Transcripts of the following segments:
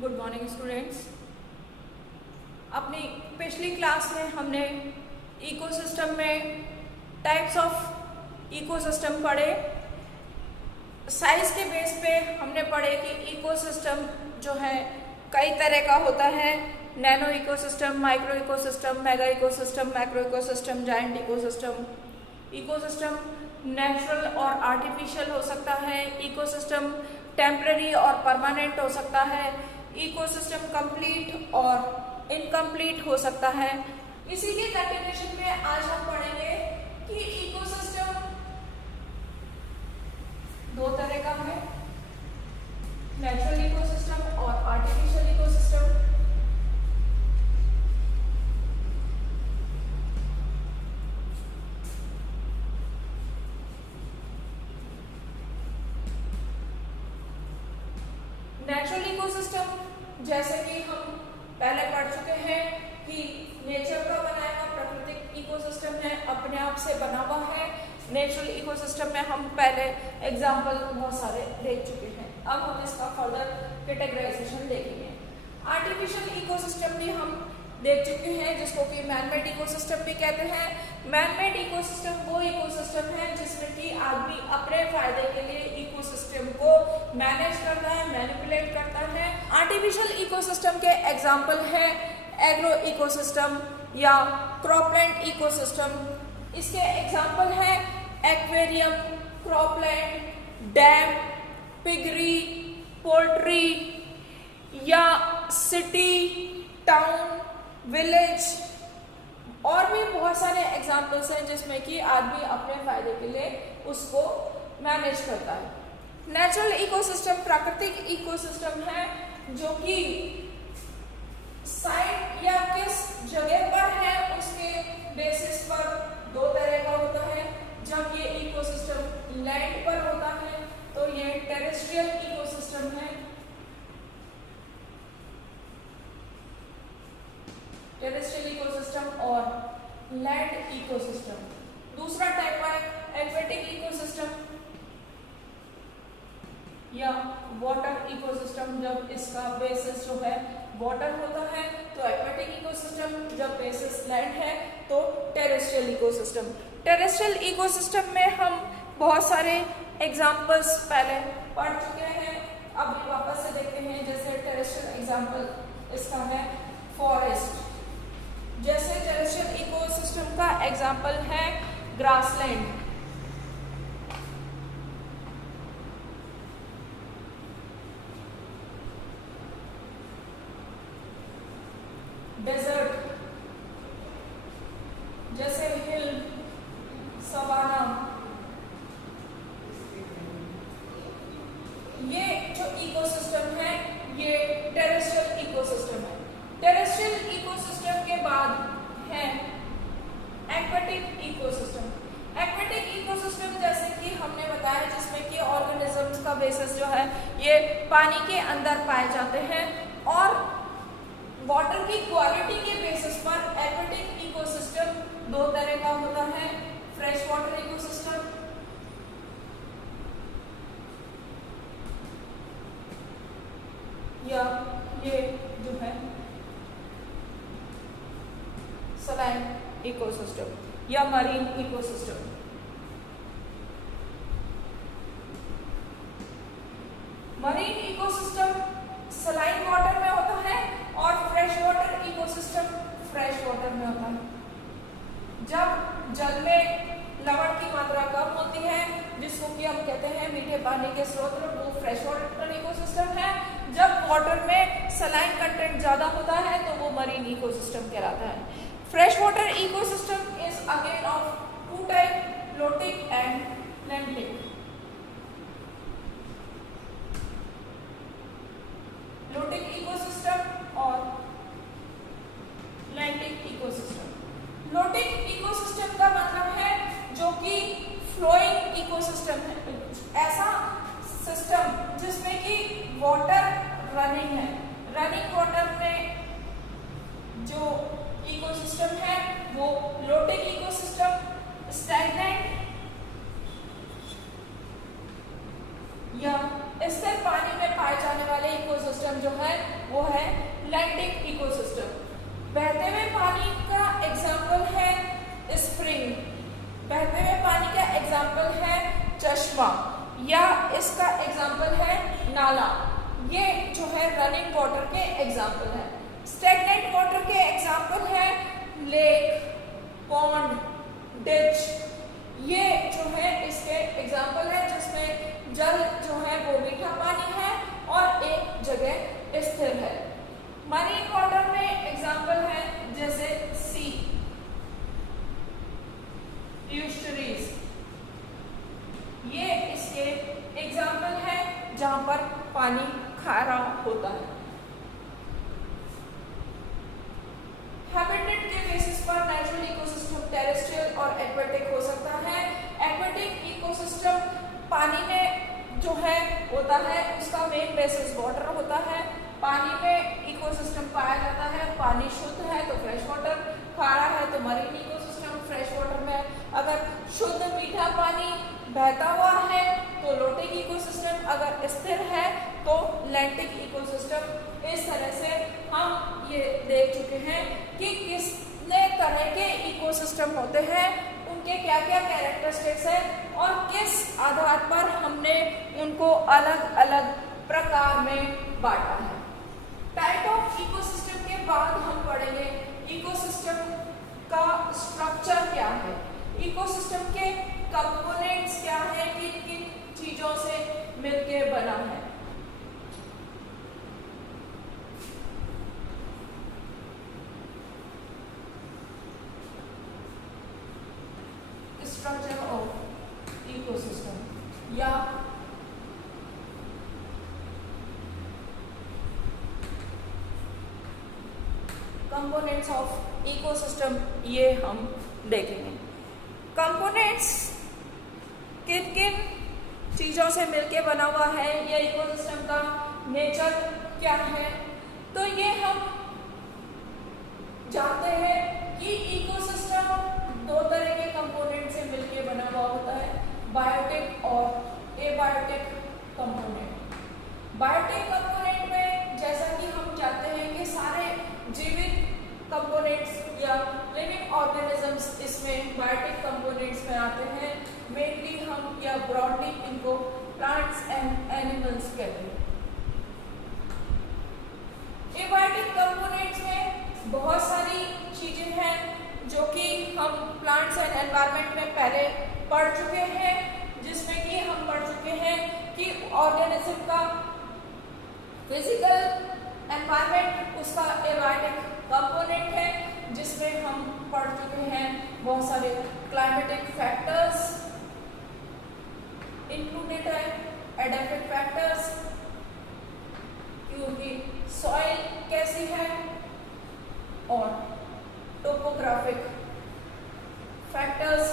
Good morning students. अपनी पिछली class में हमने इकोसिस्टम में टाइप्स ऑफ इकोसिस्टम पढ़े। साइज के बेस पे हमने पढ़े कि इकोसिस्टम जो है कई तरह का होता है। Nano ecosystem, micro ecosystem, mega ecosystem, macro ecosystem, giant ecosystem. Ecosystem natural और आर्टिफिशियल हो सकता है। इकोसिस्टम टेम्पररी और परमानेंट हो सकता है। इकोसिस्टम कंप्लीट और इनकम्प्लीट हो सकता है। इसी के कंटिन्यूएशन में आज हम पढ़ेंगे कि इकोसिस्टम दो तरह का है, नेचुरल इकोसिस्टम और आर्टिफिशियल इकोसिस्टम। नेचुरल इकोसिस्टम जैसे कि हम पहले पढ़ चुके हैं कि नेचर का बनाया हुआ प्राकृतिक इकोसिस्टम है, अपने आप से बना हुआ है। नेचुरल इकोसिस्टम में हम पहले एग्जाम्पल बहुत सारे देख चुके हैं। अब हम इसका फर्दर कैटेगराइजेशन देखेंगे। आर्टिफिशियल इकोसिस्टम भी हम देख चुके हैं, जिसको कि मैनमेड इकोसिस्टम भी कहते हैं। मैनमेड इकोसिस्टम वो इकोसिस्टम है जिसमें कि आदमी अपने फायदे के लिए इकोसिस्टम को मैनेज करता है, मैनिपुलेट करता है। आर्टिफिशियल इकोसिस्टम के एग्जाम्पल है एग्रो इकोसिस्टम या क्रॉपलैंड इकोसिस्टम। इसके एग्जाम्पल है aquarium, cropland, dam, piggery, poultry या सिटी, टाउन, विलेज और भी बहुत सारे एग्जाम्पल्स हैं जिसमें कि आदमी अपने फायदे के लिए उसको मैनेज करता है। नेचुरल इकोसिस्टम प्राकृतिक इकोसिस्टम है जो कि साइट या किस जगह पर है उसके बेसिस पर दो तरह का होता है। जब ये इकोसिस्टम लैंड पर होता है तो ये टेरेस्ट्रियल इकोसिस्टम है। टेरेस्ट्रियल इकोसिस्टम और लैंड इकोसिस्टम। दूसरा टाइप है एक्वेटिक इकोसिस्टम या वाटर इकोसिस्टम। जब इसका बेसिस जो है वाटर होता है तो एक्वेटिक इकोसिस्टम, जब बेसिस लैंड है तो टेरेस्ट्रियल इकोसिस्टम। टेरेस्ट्रियल इकोसिस्टम में हम बहुत सारे एग्जाम्पल्स पहले पढ़ चुके हैं, अब वापस से देखते हैं। जैसे टेरेस्ट्रियल एग्जाम्पल इसका है फॉरेस्ट। जैसे टेरेस्ट्रियल इकोसिस्टम का एग्जाम्पल है ग्रासलैंड, डेजर्ट जैसे हिल, सवाना। ये जो इकोसिस्टम है ये टेरेस्ट्रियल इकोसिस्टम है। टेरेस्ट्रियल इकोसिस्टम के बाद है एक्वेटिक इकोसिस्टम। एक्वेटिक इकोसिस्टम जैसे कि हमने बताया जिसमें कि ऑर्गेनिजम्स का बेसिस जो है ये पानी के अंदर पाए जाते हैं और वाटर की क्वालिटी के बेसिस पर एक्वेटिक इकोसिस्टम दो तरह का होता है, फ्रेश वाटर इकोसिस्टम या ये जो है सलाइन इकोसिस्टम या marine ecosystem. Marine ecosystem saline water में होता है और fresh water ecosystem fresh water में होता है। जब जल में लवण की मात्रा कम होती है जिसको कि हम कहते हैं मीठे पानी के स्रोत, वो फ्रेश वाटर इकोसिस्टम है। जब वाटर में सलाइन कंटेंट ज्यादा होता है तो वो मरीन इकोसिस्टम कहलाता है। Fresh water ecosystem is again of two type, lotic and lentic. Lotic ecosystem और लैंटिक इकोसिस्टम। लोटिक इकोसिस्टम का मतलब है जो कि फ्लोइंग इकोसिस्टम है, ऐसा सिस्टम जिसमें कि वाटर रनिंग है। रनिंग वाटर में जो इकोसिस्टम है वो लोटिक इकोसिस्टम। स्टैग्नेंट या स्थिर पानी में पाए जाने वाले इकोसिस्टम जो है वो है लैंटिक इकोसिस्टम। बहते हुए पानी का एग्जाम्पल है स्प्रिंग, बहते हुए पानी का एग्जाम्पल है चश्मा, या इसका एग्जाम्पल है नाला। ये जो है रनिंग वाटर के एग्जाम्पल है। स्टेगनेंट वाटर के एग्जाम्पल है लेक, पॉन्ड, डिच। ये जो है इसके एग्जाम्पल है जिसमें जल जो है वो मीठा पानी है और एक जगह स्थिर है। मरीन वाटर में एग्जाम्पल है जैसे सी, ईस्चुरीज, ये इसके एग्जाम्पल है जहां पर पानी खारा होता है। हैबिटेट के बेसिस पर नेचुरल इकोसिस्टम टेरेस्ट्रियल और एक्वेटिक हो सकता है। एक्वेटिक इकोसिस्टम पानी में जो है होता है उसका मेन बेसिस वाटर होता है। पानी में इकोसिस्टम पाया जाता है, पानी शुद्ध है तो फ्रेश वाटर, खारा है तो मरीन इकोसिस्टम। फ्रेश वाटर में अगर शुद्ध मीठा पानी बहता हुआ है तो लोटिक इकोसिस्टम, अगर स्थिर है तो लैंटिक इकोसिस्टम। इस तरह से हम ये देख चुके हैं कि कितने तरह के इकोसिस्टम होते हैं, उनके क्या क्या कैरेक्टरिस्टिक्स है और किस आधार पर हमने उनको अलग अलग प्रकार में बांटा है। टाइप ऑफ इकोसिस्टम के बाद हम पढ़ेंगे इकोसिस्टम का स्ट्रक्चर क्या है, इकोसिस्टम के कंपोनेंट्स क्या है, किन किन चीजों से मिलके बना है। स्ट्रक्चर ऑफ इकोसिस्टम या कंपोनेंट्स ऑफ इकोसिस्टम, ये हम देखेंगे। कंपोनेंट्स किन किन चीजों से मिलके बना हुआ है, ये इकोसिस्टम का नेचर क्या है, तो ये हम जानते हैं कि इकोसिस्टम दो तरह के कंपोनेंट से मिलके बना हुआ होता है, बायोटिक और एबायोटिक कंपोनेंट। बायोटिक कंपोनेंट में जैसा कि हम जानते हैं कि सारे जीवित कंपोनेंट्स या लिविंग ऑर्गेनिजम्स इसमें बायोटिक कंपोनेंट्स में आते हैं। मेनली हम या ब्रॉडली इनको प्लांट्स एंड एनिमल्स कहते हैं। एबायोटिक कंपोनेंट्स में बहुत सारी चीजें हैं जो कि हम प्लांट्स एंड एनवायरनमेंट में पहले पढ़ चुके हैं, जिसमें कि हम पढ़ चुके हैं कि ऑर्गेनिज्म का फिजिकल एनवायरनमेंट उसका एबायोटिक कंपोनेंट है, जिसमें हम पढ़ चुके हैं बहुत सारे क्लाइमेटिक फैक्टर्स इंक्लूडेड है, एडाप्टिव फैक्टर्स क्योंकि सॉइल कैसी है और टोपोग्राफिक फैक्टर्स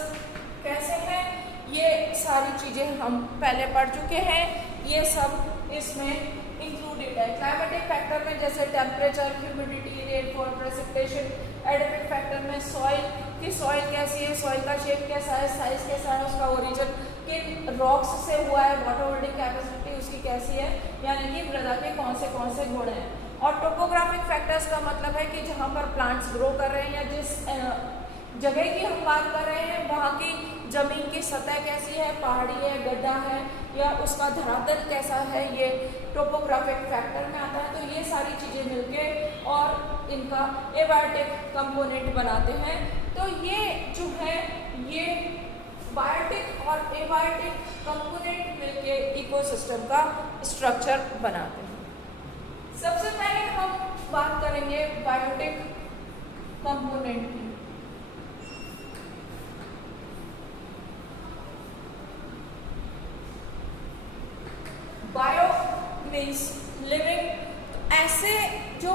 कैसे हैं, ये सारी चीजें हम पहले पढ़ चुके हैं। ये सब इसमें इंक्लूडेड है। क्लाइमेटिक फैक्टर में जैसे temperature, humidity, rainfall, precipitation. Adaptive factor में सॉइल की सॉइल कैसी है, सॉइल का शेप कैसा है, साइज कैसा है, उसका ओरिजिन किन रॉक्स से हुआ है, वाटर होल्डिंग कैपेसिटी उसकी कैसी है, यानी कि मृदा के कौन से गुण हैं। और टोपोग्राफिक फैक्टर्स का मतलब है कि जहाँ पर प्लांट्स ग्रो कर रहे हैं या जिस जगह की हम बात कर रहे हैं वहाँ की जमीन की सतह कैसी है, पहाड़ी है, गड्ढा है या उसका धरातल कैसा है, ये टोपोग्राफिक फैक्टर में आता है। तो ये सारी चीज़ें मिलके और इनका एबायोटिक कंपोनेंट बनाते हैं। तो ये जो है ये बायोटिक और एबायोटिक कंपोनेंट मिलके इकोसिस्टम का स्ट्रक्चर बनाते हैं। सबसे पहले हम बात करेंगे बायोटिक कंपोनेंट की। Bio means living. ऐसे जो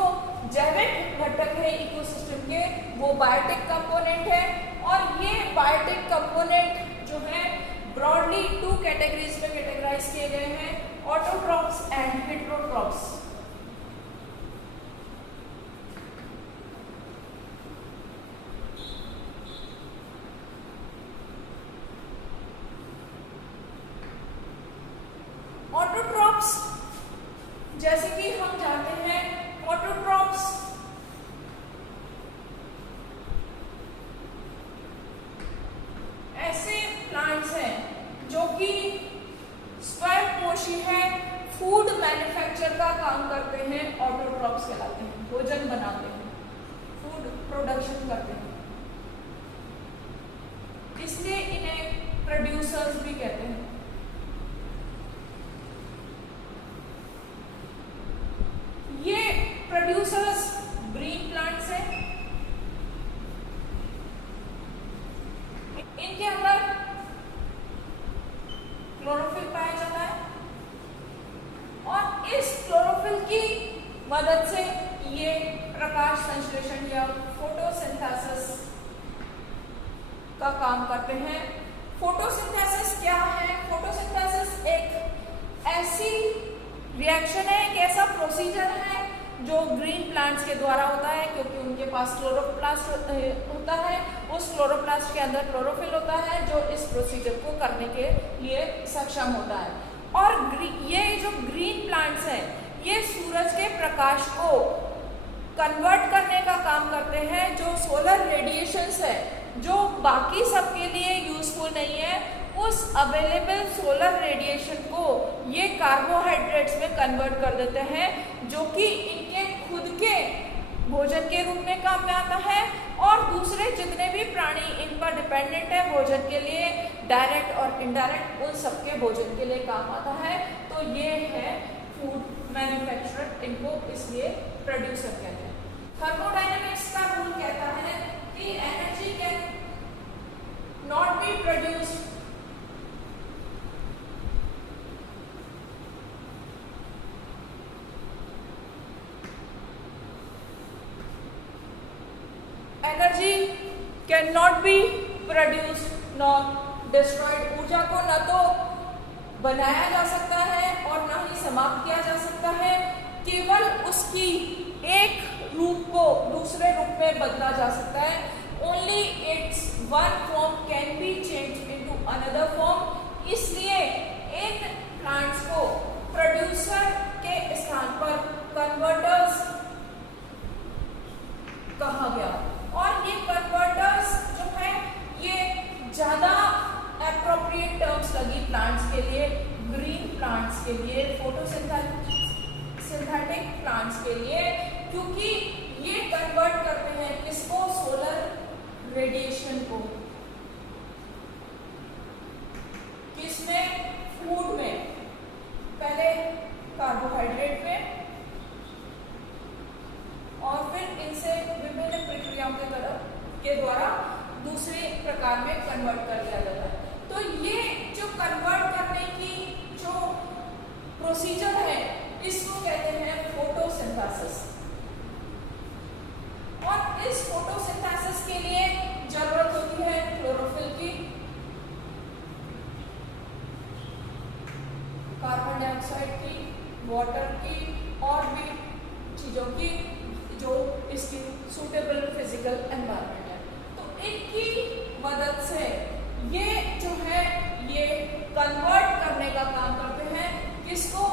जैविक घटक है इकोसिस्टम के वो बायोटिक कंपोनेंट है। और ये बायोटिक कंपोनेंट जो है ब्रॉडली 2 कैटेगरीज में कैटेगराइज किए गए हैं, autotrophs and heterotrophs. Autotroph autotrophs, जैसे कि हम जानते हैं ऑटोट्रॉप्स ऐसे प्लांट्स हैं जो कि स्वयंपोषी है, फूड मैन्युफैक्चर का काम करते हैं, ऑटोट्रॉप्स कहलाते हैं, भोजन बनाते हैं, फूड प्रोडक्शन करते हैं, इसलिए इन्हें प्रोड्यूसर्स भी कहते हैं। ये प्रोड्यूसर्स ग्रीन प्लांट्स हैं, इनके अंदर क्लोरोफिल पाया जाता है और इस क्लोरोफिल की मदद से ये प्रकाश संश्लेषण या फोटोसिंथेसिस का काम करते हैं। फोटोसिंथेसिस क्या है? फोटोसिंथेसिस एक ऐसी रिएक्शन है, एक ऐसा प्रोसीजर है जो ग्रीन प्लांट्स के द्वारा होता है, क्योंकि उनके पास क्लोरोप्लास्ट होता है, उस क्लोरोप्लास्ट के अंदर क्लोरोफिल होता है जो इस प्रोसीजर को करने के लिए सक्षम होता है। और ये जो ग्रीन प्लांट्स हैं ये सूरज के प्रकाश को कन्वर्ट करने का काम करते हैं। जो सोलर रेडिएशंस है जो बाकी सबके लिए यूजफुल नहीं है, उस अवेलेबल सोलर रेडिएशन को ये कार्बोहाइड्रेट्स में कन्वर्ट कर देते हैं, जो कि इनके खुद के भोजन के रूप में काम में आता है और दूसरे जितने भी प्राणी इन पर डिपेंडेंट है भोजन के लिए, डायरेक्ट और इनडायरेक्ट, उन सबके भोजन के लिए काम आता है। तो ये है फूड मैन्युफैक्चरर, इनको इसलिए प्रोड्यूसर कहते हैं। थर्मोडायनेमिक्स का रूल कहता है कि energy can not be produced energy can not be produced nor destroyed. ऊर्जा को न तो बनाया जा सकता है और न ही समाप्त किया जा सकता है, केवल उसकी एक रूप को दूसरे रूप में बदला जा सकता है। Only it's one form can be change into another form. इसलिए इन प्लांट्स को प्रोड्यूसर के स्थान पर कन्वर्टर्स कहा गया। और ये कन्वर्टर्स जो है ये ज्यादा एप्रोप्रिएट टर्म्स लगी प्लांट्स के लिए, ग्रीन प्लांट्स के लिए, सिंथेटिक प्लांट्स के लिए, क्योंकि ये कन्वर्ट करते हैं किसको? सोलर रेडिएशन को। किसमें? फूड में, पहले कार्बोहाइड्रेट में और फिर इनसे विभिन्न प्रक्रियाओं के द्वारा दूसरे प्रकार में कन्वर्ट कर लिया जाता है। तो ये जो कन्वर्ट करने की जो प्रोसीजर है इसको कहते हैं फोटोसिंथेसिस। और इस फोटोसिंथेसिस के लिए जरूरत होती है क्लोरोफिल की, कार्बन डाइऑक्साइड की, वाटर की और भी चीजों की जो इसकी सूटेबल फिजिकल एनवायरनमेंट है। तो इनकी मदद से ये जो है ये कन्वर्ट करने का काम करते हैं। किसको?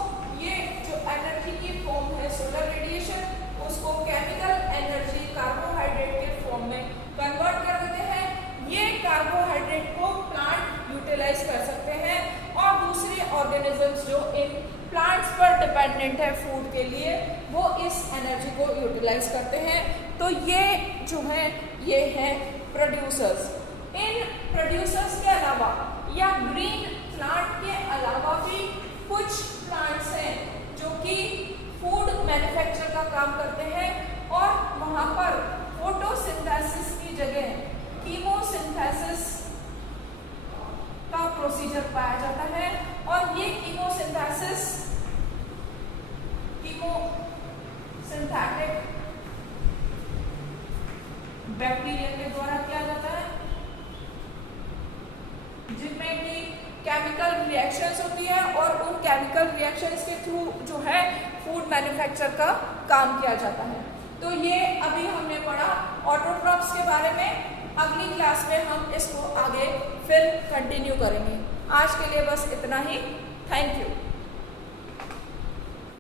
ये जो एनर्जी की फॉर्म है सोलर रेडिएशन, उसको केमिकल एनर्जी कार्बोहाइड्रेट के फॉर्म में कन्वर्ट कर देते हैं। ये कार्बोहाइड्रेट को प्लांट यूटिलाइज कर सकते हैं और दूसरे ऑर्गेनिजम्स जो इन प्लांट्स पर डिपेंडेंट है फूड के लिए, वो इस एनर्जी को यूटिलाइज करते हैं। तो ये जो है ये है प्रोड्यूसर्स। इन प्रोड्यूसर्स के अलावा या ग्रीन प्लांट के अलावा भी कुछ प्लांट्स हैं जो कि फूड मैन्युफैक्चर का काम करते हैं और वहां पर फोटोसिंथेसिस की जगह कीमोसिंथेसिस का प्रोसीजर पाया जाता है। और ये कीमोसिंथेसिस कीमोसिंथेटिक बैक्टीरिया के द्वारा किया जाता है, जिनमें कि केमिकल रिएक्शंस होती है और उन केमिकल रिएक्शंस के थ्रू जो है फूड मैन्युफैक्चर का काम किया जाता है। तो ये अभी हमने पढ़ा ऑटोट्रॉप्स के बारे में। अगली क्लास में हम इसको आगे फिर कंटिन्यू करेंगे। आज के लिए बस इतना ही। Thank you.